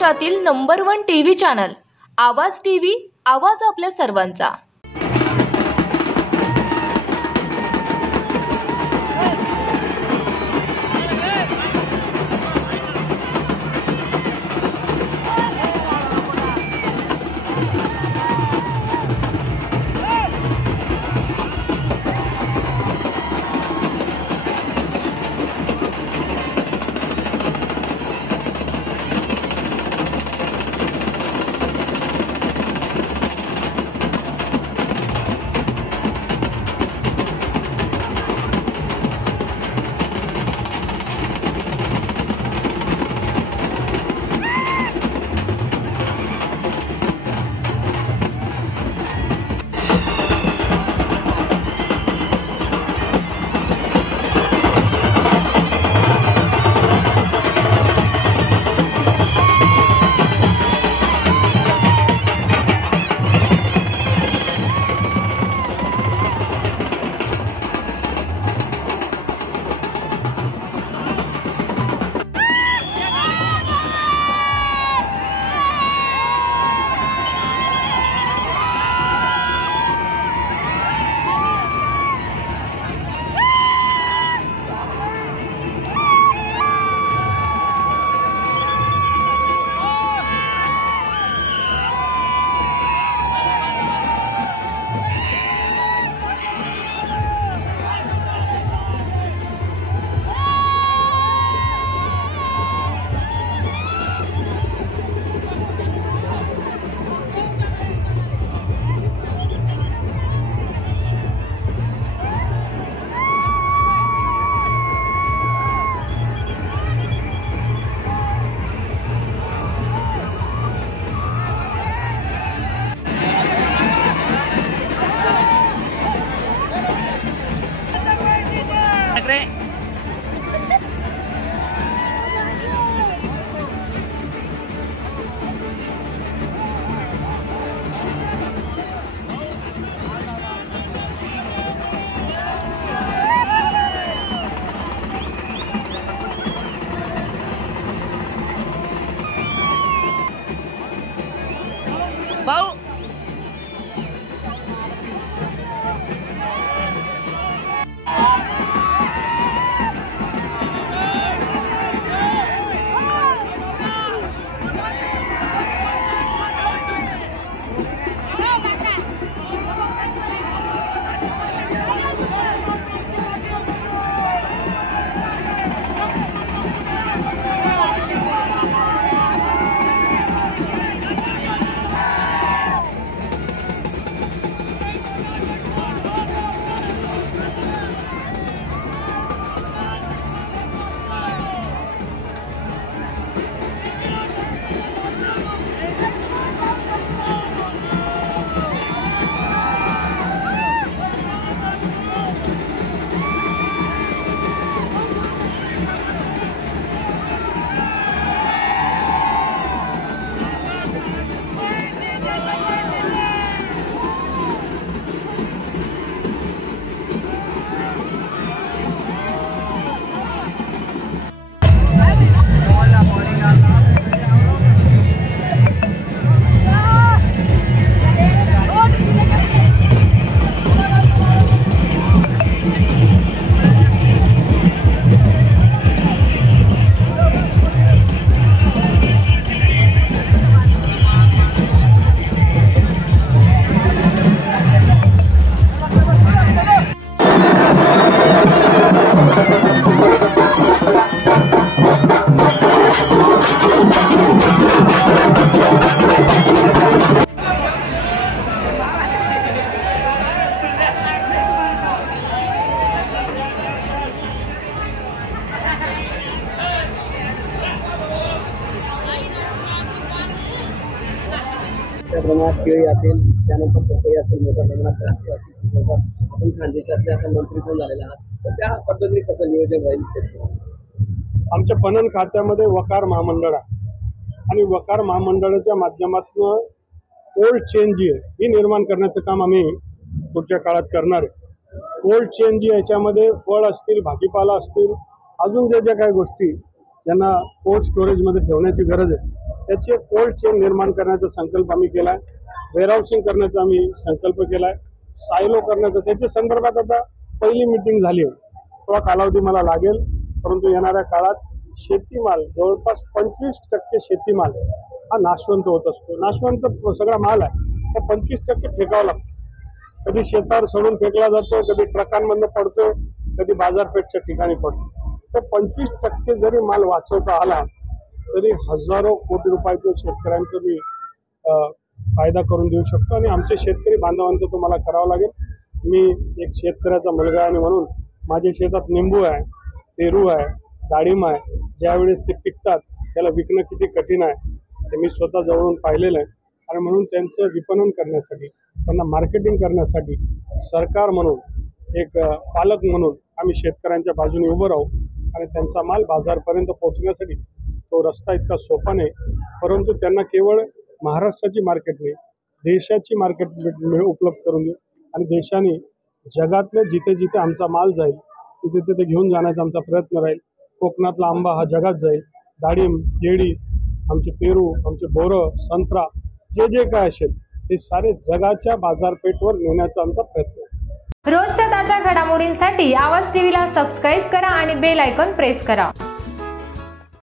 महाराष्ट्रातील number 1 TV channel आवाज TV, आवाज आपल्या सर्वांचा। भाऊ त्या प्रमाणात केळी असेल, त्यानंतर पपई असेल, मोठ्या प्रमाणात द्राक्ष असेल, आपण खानदेशातले आता मंत्री पण झालेले आहात, तर त्या पद्धतीने कसं नियोजन राहील? आमच्या पणन खात्यामध्ये वकार महामंडळ आहे आणि वकार महामंडळाच्या माध्यमातून कोल्ड चेन जी आहे ही निर्माण करण्याचं काम आम्ही पुढच्या काळात करणार आहे। कोल्ड चेन जी याच्यामध्ये फळ असतील, भाजीपाला असतील, अजून ज्या काही गोष्टी ज्यांना कोल्ड स्टोरेजमध्ये ठेवण्याची गरज आहे त्याची एक कोल्ड चेन निर्माण करण्याचा संकल्प आम्ही केलाय. वेअरहाऊसिंग करण्याचा आम्ही संकल्प केलाय. सायलो करण्याचा, त्याच्या संदर्भात आता पहिली मीटिंग झाली आहे. थोडा कालावधी मला लागेल, परंतु येणाऱ्या काळात शेतीमाल जवळपास 25% शेतीमाल हा नाशवंत होत असतो. नाशवंत सगळा माल आहे, तर 25% फेकावा लागतो. कधी शेतावर सोडून फेकला जातो, कधी ट्रकांमधनं पडतो, कधी बाजारपेठच्या ठिकाणी पडतो. तर 25% जरी माल वाचवता आला तरी हजारो कोटी रुपयाचं शेतकऱ्यांचं मी फायदा करून देऊ शकतो. आणि आमचे शेतकरी बांधवांचं तुम्हाला करावं लागेल. मी एक शेतकऱ्याचा मुलगा आहे आणि म्हणून माझ्या शेतात निंबू आहे, पेरू आहे, डाळिंब आहे. ज्यावेळेस ते पिकतात त्याला विकणं किती कठीण आहे ते मी स्वतः जवळून पाहिलेलं आहे. आणि म्हणून त्यांचं विपणन करण्यासाठी, त्यांना मार्केटिंग करण्यासाठी सरकार म्हणून, एक पालक म्हणून आम्ही शेतकऱ्यांच्या बाजूने उभं राहू आणि त्यांचा माल बाजारपर्यंत पोहोचण्यासाठी तो रस्ता इतका सोपा नाही, परंतु त्यांना केवळ महाराष्ट्राची मार्केट नाही, देशाची मार्केट उपलब्ध करून देऊ. आणि देशाने जगातले जिथे जिथे आमचा माल जाईल तिथे तिथे घेऊन जाण्याचा आमचा प्रयत्न राहील. कोकणातला आंबा हा जगात जाईल, डाळिंब, केळी, आमचे पेरू, आमचे बोरं, संत्रा, जे जे काय असेल हे सारे जगाच्या बाजारपेठवर नेण्याचा आमचा प्रयत्न आहे. रोजच्या ताज्या घडामोडींसाठी आवाज टीव्हीला सबस्क्राईब करा आणि बेल आयकॉन प्रेस करा.